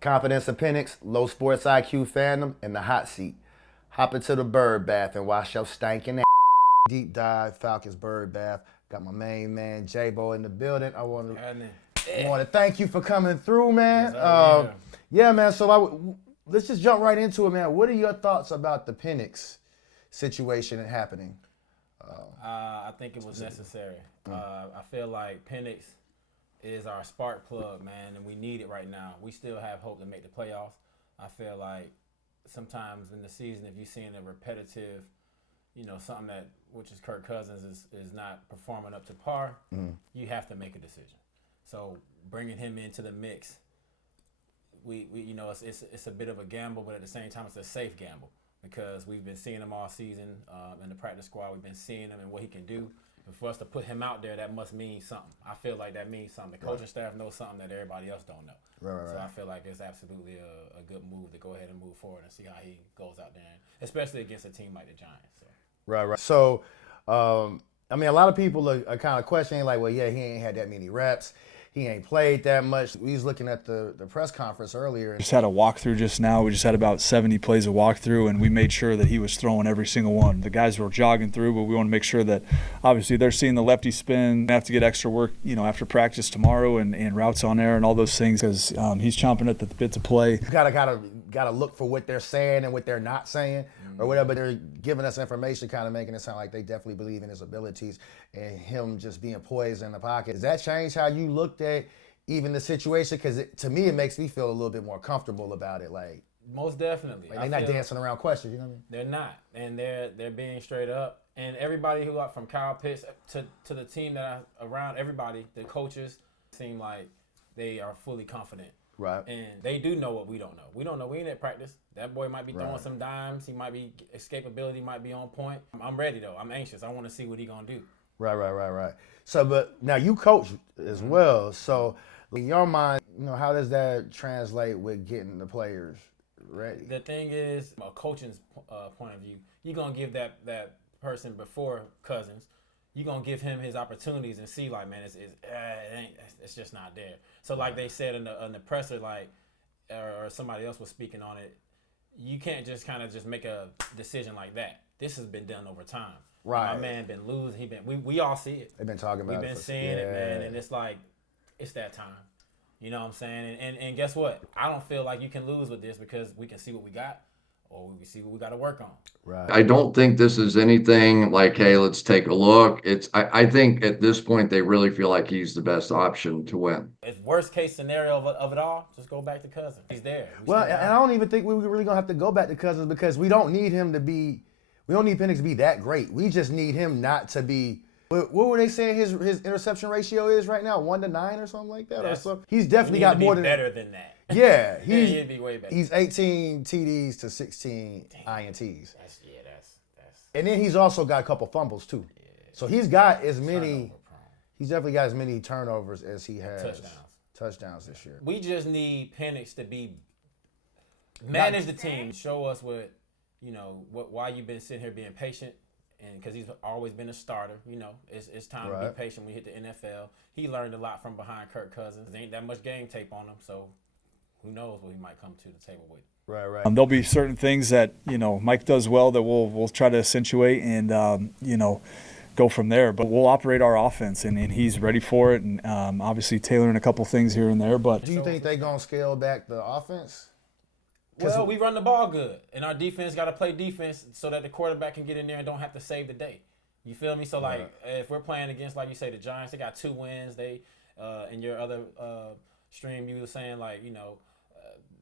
Confidence and Penix, low sports IQ fandom, in the hot seat. Hop into the bird bath and wash your stinking ass. Deep dive, Falcons bird bath. Got my main man, Jaibeaux, in the building. I want to thank you for coming through, man. Yeah, man, so let's just jump right into it, man. What are your thoughts about the Penix situation and happening? I think it was necessary. I feel like Penix is our spark plug, man, and we need it right now. We still have hope to make the playoffs. I feel like sometimes in the season, if you're seeing a repetitive, something that, which is Kirk Cousins, is not performing up to par, you have to make a decision. So bringing him into the mix, we it's a bit of a gamble, but at the same time, it's a safe gamble because we've been seeing him all season in the practice squad. We've been seeing him and what he can do. And for us to put him out there, that must mean something. I feel like that means something. The coaching staff knows something that everybody else don't know. So I feel like it's absolutely a good move to go ahead and move forward and see how he goes out there, especially against a team like the Giants. So. Right. So, a lot of people are kind of questioning, like, well, yeah, he ain't had that many reps. He ain't played that much. We was looking at the press conference earlier. Just had a walkthrough just now. We just had about 70 plays of walkthrough, and we made sure that he was throwing every single one. The guys were jogging through, but we want to make sure that obviously they're seeing the lefty spin. They have to get extra work, after practice tomorrow and routes on air and all those things because he's chomping at the bit to play. Gotta look for what they're saying and what they're not saying or whatever. They're giving us information, kind of making it sound like they definitely believe in his abilities and him just being poised in the pocket. Does that change how you looked at even the situation? Because to me, it makes me feel a little bit more comfortable about it. Like most definitely, they're not dancing around questions. You know what I mean? They're not, and they're being straight up. And everybody who from Kyle Pitts to the team that around everybody, the coaches seem like they are fully confident. Right. And they do know what we don't know. We don't know. We ain't at practice. That boy might be throwing some dimes. He might be, escapability might be on point. I'm ready, though. I'm anxious. I want to see what he going to do. Right. So, but now you coach as well. So, in your mind, how does that translate with getting the players ready? The thing is, from a coaching's point of view, you're going to give that person before Cousins, you're going to give him his opportunities and see, like, man, it's just not there. So, like they said in the presser, like, or somebody else was speaking on it, you can't just kind of just make a decision like that. This has been done over time. Right. My man been losing. We all see it. They've been talking about it. We've been seeing it, man, and it's like, it's that time. You know what I'm saying? And guess what? I don't feel like you can lose with this because we can see what we got. Or we see what we got to work on. Right. I don't think this is anything like, hey, let's take a look. I think at this point they really feel like he's the best option to win. If worst case scenario of it all, just go back to Cousins. He's there. And I don't even think we're really gonna have to go back to Cousins because we don't need him to be. We don't need Penix to be that great. We just need him not to be. What were they saying his interception ratio is right now? 1 to 9 or something like that? He's definitely got more than better than that. Yeah, he'd be way better. He's 18 TDs to 16 INTs. That's. And then he's also got a couple fumbles too. Yeah. So he's got as many. He's definitely got as many turnovers as he has touchdowns this year. We just need Penix to manage the team, show us why you've been sitting here being patient, and because he's always been a starter. It's time to be patient when you hit the NFL. He learned a lot from behind Kirk Cousins. There ain't that much game tape on him, so who knows what he might come to the table with. Right. There'll be certain things that Mike does well that we'll try to accentuate and go from there. But we'll operate our offense, and he's ready for it. And obviously tailoring a couple things here and there. But do you think they're gonna scale back the offense? Well, we run the ball good, and our defense got to play defense so that the quarterback can get in there and don't have to save the day. You feel me? So if we're playing against, like you say, the Giants, they got 2 wins. They in your other stream, you were saying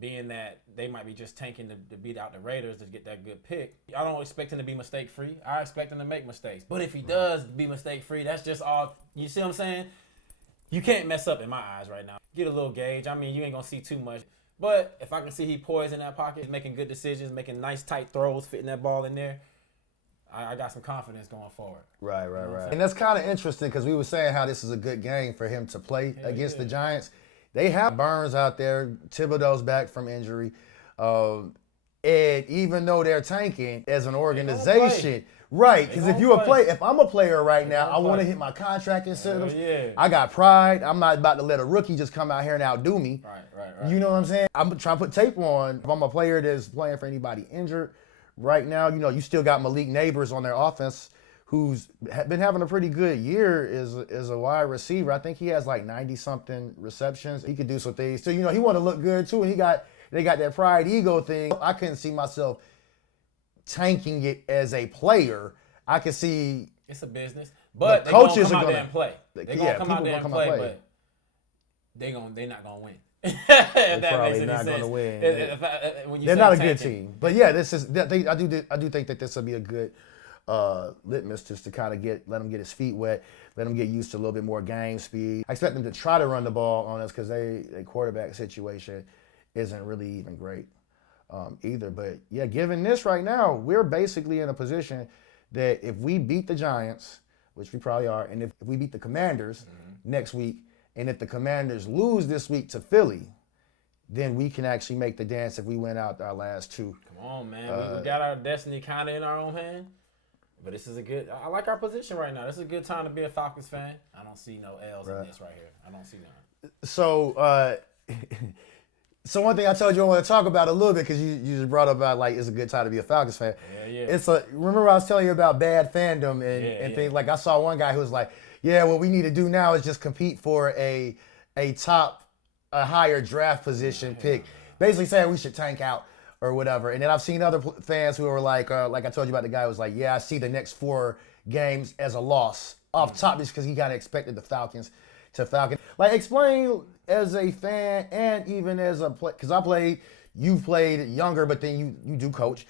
being that they might be just tanking to beat out the Raiders to get that good pick. I don't expect him to be mistake-free. I expect him to make mistakes. But if he does be mistake-free, that's just all. You see what I'm saying? You can't mess up in my eyes right now. Get a little gauge. I mean, you ain't going to see too much. But if I can see he poised in that pocket, making good decisions, making nice tight throws, fitting that ball in there, I got some confidence going forward. Right. And that's kind of interesting because we were saying how this is a good game for him to play against the Giants. They have Burns out there. Thibodeau's back from injury. And even though they're tanking as an organization, right? Because if I'm a player right now, I want to hit my contract incentives. I got pride. I'm not about to let a rookie just come out here and outdo me. Right. You know what I'm saying? I'm trying to put tape on. If I'm a player that's playing for anybody injured right now, you still got Malik Neighbors on their offense, who's been having a pretty good year as a wide receiver. I think he has like 90-something receptions. He could do some things too. He want to look good too, and they got that pride ego thing. I couldn't see myself tanking it as a player. I could see it's a business, but the they're coaches gonna come are out gonna there and play. They're gonna come out there and play, but they're not gonna win. They're probably not going to win. They're not a good team. But yeah, I do think that this will be a good litmus just to kind of let him get his feet wet, let him get used to a little bit more game speed. I expect them to try to run the ball on us because their quarterback situation isn't really even great either. But yeah, given this right now, we're basically in a position that if we beat the Giants, which we probably are, and if we beat the Commanders next week, and if the Commanders lose this week to Philly, then we can actually make the dance if we win out our last two. Come on, man. We got our destiny kind of in our own hand. But this is I like our position right now. This is a good time to be a Falcons fan. I don't see no L's in this right here. I don't see none. So one thing I told you I want to talk about a little bit because you just brought up about like it's a good time to be a Falcons fan. Yeah. Remember I was telling you about bad fandom and things like I saw one guy who was like, yeah, what we need to do now is just compete for a higher draft position pick, basically saying we should tank out or whatever. And then I've seen other fans who were like I told you about the guy who was like, yeah, I see the next 4 games as a loss off top just because he kind of expected the Falcons to Falcon. Like, explain as a fan and even as a play, because you've played younger, but then you do coach.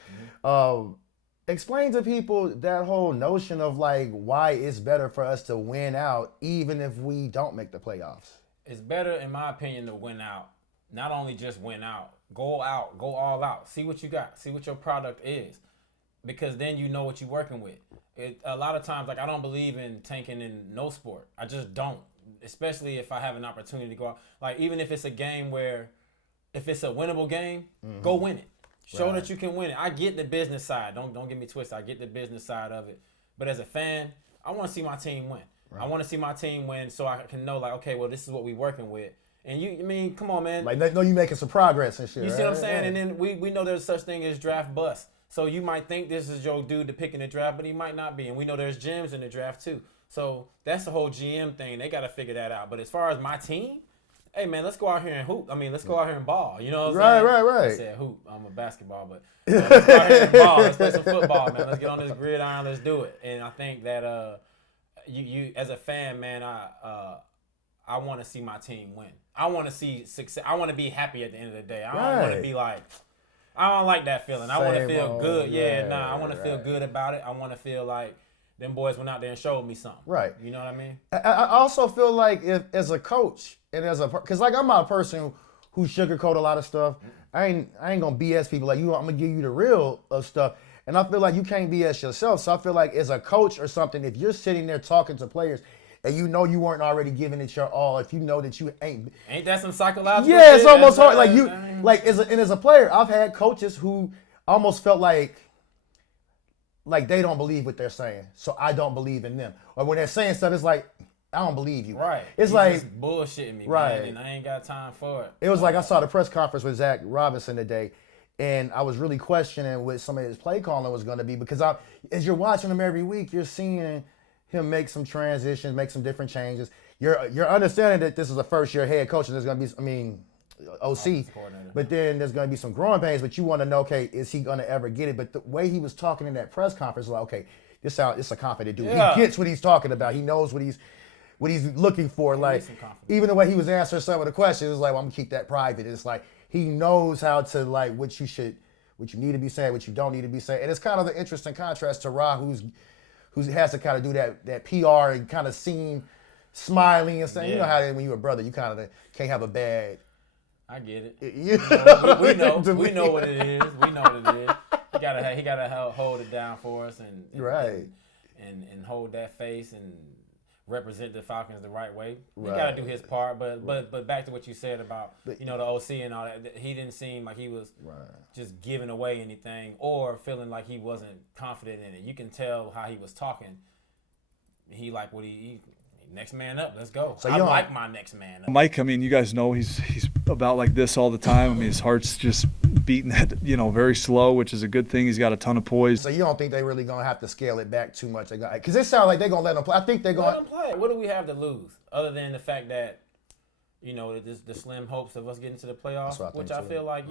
Explain to people that whole notion of like why it's better for us to win out even if we don't make the playoffs. It's better, in my opinion, to win out. Not only just win out, go all out. See what you got. See what your product is, because then you know what you're working with. A lot of times, like I don't believe in tanking in no sport. I just don't. Especially if I have an opportunity to go out. Like even if it's a game where, if it's a winnable game, go win it. Show that you can win it. I get the business side. Don't get me twisted. I get the business side of it. But as a fan, I want to see my team win. Right. I want to see my team win so I can know like, okay, well, this is what we're working with. And come on, man. Like they know you making some progress and shit. You see what I'm saying? And then we know there's such thing as draft bust. So you might think this is your dude to pick in the draft, but he might not be. And we know there's gems in the draft too. So that's the whole GM thing. They got to figure that out. But as far as my team, hey, man, let's go out here and hoop. I mean, let's go out here and ball. You know what I'm saying? Right. I said hoop. I'm a basketball, but let's go out here and ball. Let's play some football, man. Let's get on this gridiron. Let's do it. And I think that you as a fan, man, I want to see my team win. I want to see success. I want to be happy at the end of the day. I don't want to be like, I don't like that feeling. I want to feel good. I want to feel good about it. I want to feel like them boys went out there and showed me something. Right. You know what I mean? I also feel like if as a coach and because like I'm not a person who sugarcoat a lot of stuff. I ain't gonna BS people like you. I'm gonna give you the real of stuff. And I feel like you can't BS yourself. So I feel like as a coach or something, if you're sitting there talking to players and you know you weren't already giving it your all, if you know that you ain't that some psychological? Yeah, it's almost hard. Like as a player, I've had coaches who almost felt like they don't believe what they're saying, so I don't believe in them. Or when they're saying stuff, it's like, I don't believe you. Right. It's He's like just bullshitting me, man, and I ain't got time for it. It was like I saw the press conference with Zach Robinson today, and I was really questioning what some of his play calling was going to be because as you're watching him every week, you're seeing him make some transitions, make some different changes. You're understanding that this is a first-year head coach, and there's going to be, OC, but then there's going to be some growing pains, but you want to know, okay, is he going to ever get it? But the way he was talking in that press conference, like, okay, it's a confident dude. Yeah. He gets what he's talking about. He knows what he's looking for. Like, even the way he was answering some of the questions, it's like, well, I'm going to keep that private. It's like, he knows how to, like, what you need to be saying, what you don't need to be saying. And it's kind of the interesting contrast to Ra, who has to kind of do that PR and kind of seem smiling and saying, you know how when you're a brother, you kind of can't have a bad. I get it. We know what it is. We know what it is. He gotta hold it down for us and hold that face and represent the Falcons the right way. He gotta do his part. But back to what you said about the OC and all that. He didn't seem like he was just giving away anything or feeling like he wasn't confident in it. You can tell how he was talking. He next man up. Let's go. So I like my next man up. Mike, I mean, you guys know he's about like this all the time. I mean, his heart's just beating at, very slow, which is a good thing. He's got a ton of poise. So you don't think they really gonna have to scale it back too much? Because it sounds like they're gonna let him play. I think they're Let going. them play. What do we have to lose other than the fact that, the slim hopes of us getting to the playoffs, what I which think I too. feel like,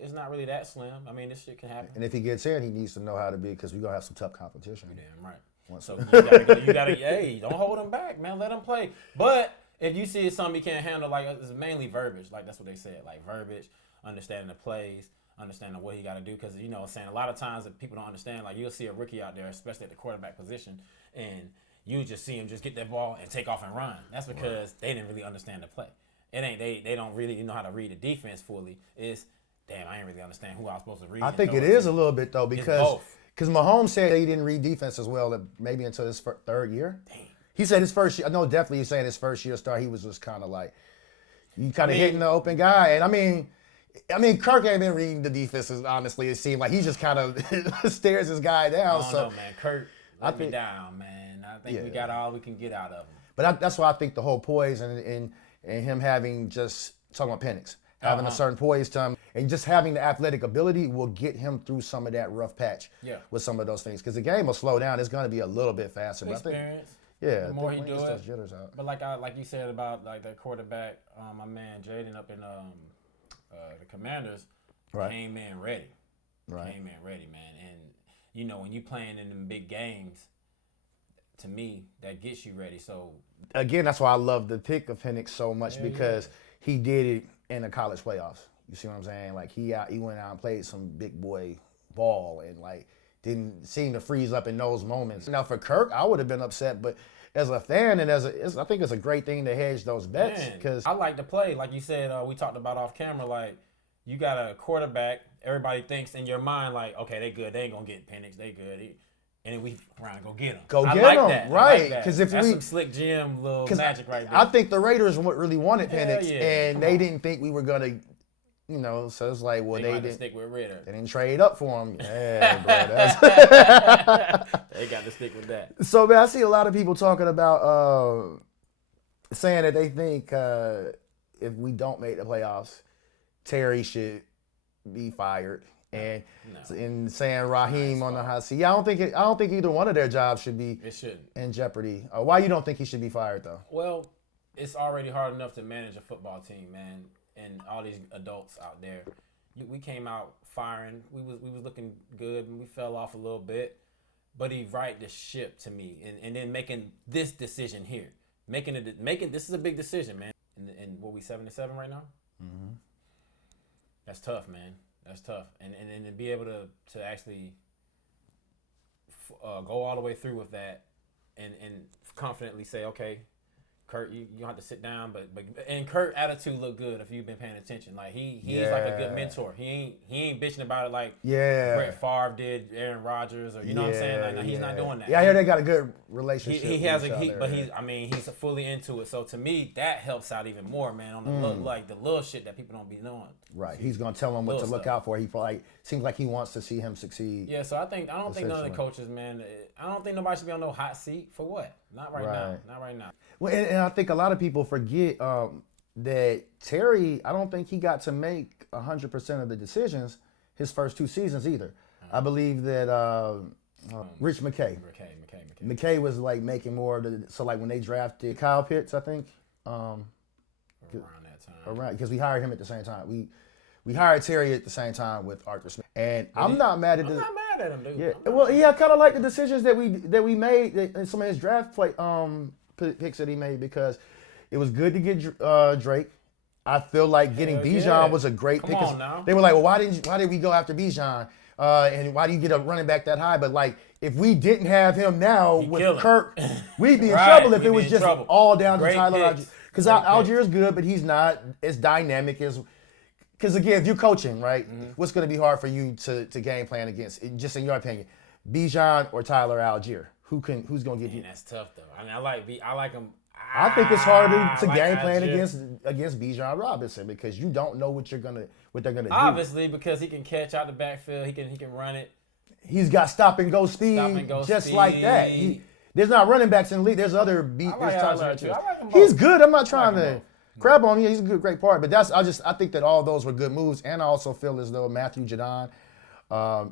it's not really that slim. I mean, this shit can happen. And if he gets in, he needs to know how to be, because we're gonna have some tough competition. Damn right. So you gotta, hey, don't hold him back, man. Let him play. But if you see it's something he can't handle, like it's mainly verbiage. Like that's what they said, like verbiage, understanding the plays, understanding what he got to do. Because saying a lot of times that people don't understand. Like you'll see a rookie out there, especially at the quarterback position, and you just see him just get that ball and take off and run. That's because they didn't really understand the play. It ain't they don't really know how to read the defense fully. It's damn, I ain't really understand who I was supposed to read. I think it is a little bit though, because both. Mahomes said he didn't read defense as well, maybe until his third year. Damn. He said his first year. No, definitely he's saying his first year start, he was just kind of like, you kind of hitting the open guy. And I mean, Kirk ain't been reading the defenses. Honestly, it seemed like he just kind of stares his guy down. I don't know, man. Kurt let me down, man. I think we got all we can get out of him. But that's why I think the whole poise and him having just talking about Penix, having a certain poise to him, and just having the athletic ability will get him through some of that rough patch with some of those things. Because the game will slow down. It's going to be a little bit faster. But Experience. The more he do it. Those jitters out. But like you said about like that quarterback, my man Jaden up in the Commanders came in ready. Right. Came in ready, man. And when you playing in them big games, to me that gets you ready. So again, that's why I love the pick of Penix so much, because he did it in the college playoffs. You see what I'm saying? Like he went out and played some big boy ball and like didn't seem to freeze up in those moments. Now for Kirk, I would have been upset, but as a fan and I think it's a great thing to hedge those bets, because I like to play. Like you said, we talked about off camera. Like you got a quarterback. Everybody thinks in your mind like, okay, they good. They ain't gonna get Penix. They good. And then we around go get him. That. Right? Because that's some slick GM little magic right there. I think the Raiders really wanted Penix, and they didn't think we were gonna, So it's like, well, they didn't stick with Ritter. They didn't trade up for him. Yeah, bro. They got to stick with that. So, man, I see a lot of people talking about saying that they think if we don't make the playoffs, Terry should be fired. And saying Raheem on the hot seat. Yeah, I don't think either one of their jobs should be in jeopardy. Why you don't think he should be fired though? Well, it's already hard enough to manage a football team, man, and all these adults out there. We came out firing. We was looking good, and we fell off a little bit. But he right the ship to me, and then making this decision here, making this is a big decision, man. And what we 7-7 right now? Mm-hmm. That's tough, man. That's tough, and to be able to actually go all the way through with that, and confidently say, okay, Kurt, you don't have to sit down, but Kurt's attitude look good if you've been paying attention. Like he's like a good mentor. He ain't bitching about it like Brett Favre did, Aaron Rodgers, or you know what I'm saying. Like he's not doing that. Yeah, I hear they got a good relationship. He's fully into it. So to me, that helps out even more, man. On the the little shit that people don't be knowing. Right, he's gonna tell them what to look out for. He seems like he wants to see him succeed. Yeah, so I don't think none of the coaches, man. I don't think nobody should be on no hot seat for what. Not right now. Not right now. Well, and I think a lot of people forget that Terry, I don't think he got to make 100% of the decisions his first two seasons either. I believe that Rich McKay was like making more of the. So like when they drafted Kyle Pitts, I think around that time. Because we hired him at the same time. We hired Terry at the same time with Arthur Smith, and I'm not mad at him, dude. Yeah, well, I kind of like the decisions that we made and some of his draft picks that he made, because it was good to get Drake. I feel like getting Bijan was a great pick. Come on now. They were like, well, why did we go after Bijan? And why do you get a running back that high? But like, if we didn't have him now with Kirk, we'd be in trouble if it was just all down to Tyler Algier. Because Algier is good, but he's not as dynamic as. Because again, if you're coaching, right, what's going to be hard for you to game plan against? Just in your opinion, Bijan or Tyler Algier? Who's going to give you? That's tough though. I mean, I like him. I think it's harder to game plan against Bijan Robinson, because you don't know what they're gonna do. Obviously, because he can catch out the backfield, he can run it. He's got stop and go speed, like that. There's not running backs in the league. There's other Tyler. He's good. I'm not trying to. Crab on, yeah, he's a great part. But I think that all those were good moves, and I also feel as though Matthew Judon,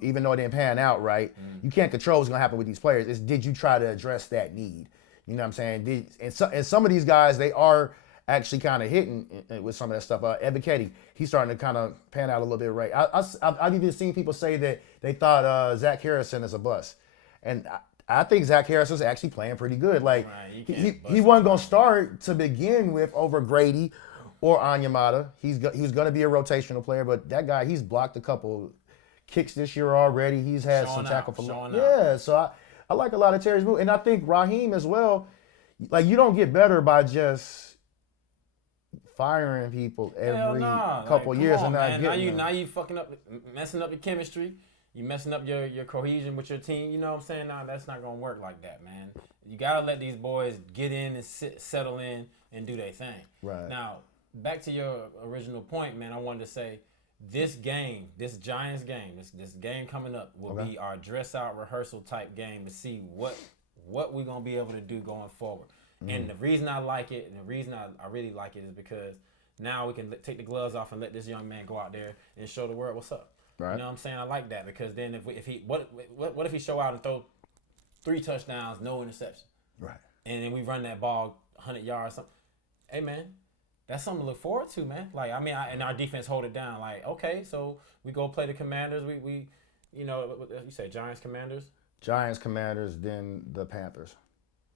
even though it didn't pan out right, you can't control what's gonna happen with these players. It's did you try to address that need? You know what I'm saying? And some of these guys, they are actually kind of hitting with some of that stuff. Evan Ketty, he's starting to kind of pan out a little bit, right? I've even seen people say that they thought Zach Harrison is a bust, and I think Zach Harrison's actually playing pretty good. Like he wasn't gonna start to begin with over Grady or Onyemata. He was gonna be a rotational player, but that guy, he's blocked a couple kicks this year already. He's had some tackle for so I like a lot of Terry's move, and I think Raheem as well. Like you don't get better by just firing people every couple years and not getting them. Now you fucking up, messing up your chemistry. You messing up your cohesion with your team. You know what I'm saying? Nah, that's not gonna work like that, man. You gotta let these boys get in and settle in and do their thing. Right. Now, back to your original point, man. I wanted to say this game, this Giants game, this game coming up will be our dress out rehearsal type game to see what we're gonna be able to do going forward. And the reason I like it, and the reason I really like it, is because now we can take the gloves off and let this young man go out there and show the world what's up. Right. You know what I'm saying? I like that because then what if he show out and throw 3 touchdowns, no interception? Right. And then we run that ball 100 yards. Something. Hey man, that's something to look forward to, man. Like and our defense hold it down. Like okay, so we go play the Commanders. We you say Giants, Commanders. Giants, Commanders, then the Panthers.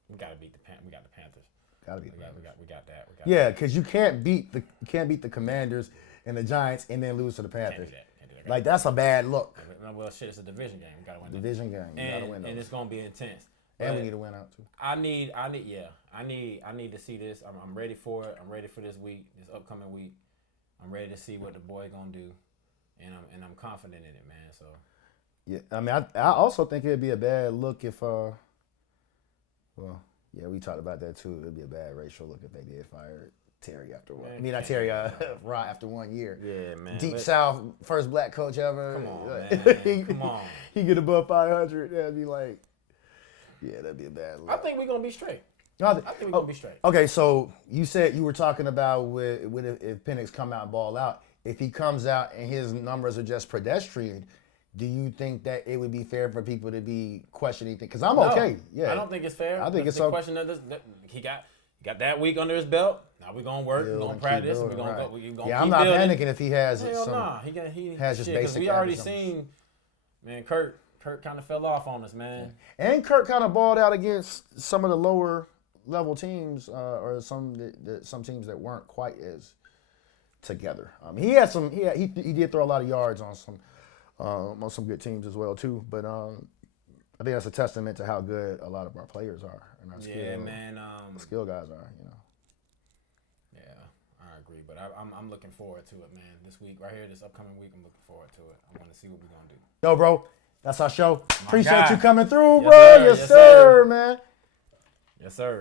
We gotta beat the Panthers. We got the Panthers. Gotta beat the Panthers. We got that. Yeah, because you can't beat the Commanders and the Giants and then lose to the Panthers. Can't do that. Like that's a bad look. Well, shit, it's a division game. We gotta win. Division game. You gotta win those. And it's gonna be intense. And we need to win out too. I need to see this. I'm ready for it. I'm ready for this week, this upcoming week. I'm ready to see what the boy gonna do, and I'm confident in it, man. So. Yeah, I mean, I also think it'd be a bad look if we talked about that too. It'd be a bad racial look if they did fire Terry after one. I mean, not Terry, Rod after 1 year. Yeah, man. Deep South, first black coach ever. Come on, man. Come on. He get above 500. That'd be like, yeah, that'd be a bad look. I think we're gonna be straight. I think we're gonna be straight. Okay, so you said you were talking about with if Penix come out and ball out. If he comes out and his numbers are just pedestrian, do you think that it would be fair for people to be questioning things? Because I'm okay. Yeah, I don't think it's fair. I think it's a question that he got that week under his belt. Now we're gonna work. We're gonna practice. We're gonna go. We're gonna I'm not building. panicking if he has Hell some. Nah. He has just basic. We already seen, man. Kurt kind of fell off on us, man. And Kurt kind of balled out against some of the lower level teams, or some teams that weren't quite as together. He had some. He did throw a lot of yards on some good teams as well too. But I think that's a testament to how good a lot of our players are and our skill guys are. You know. Yeah, I agree. But I'm looking forward to it, man. This week right here, this upcoming week, I'm looking forward to it. I want to see what we're gonna do. Yo, bro, that's our show. Appreciate you coming through, Yes, bro. sir. Yes, sir, man. Yes, sir.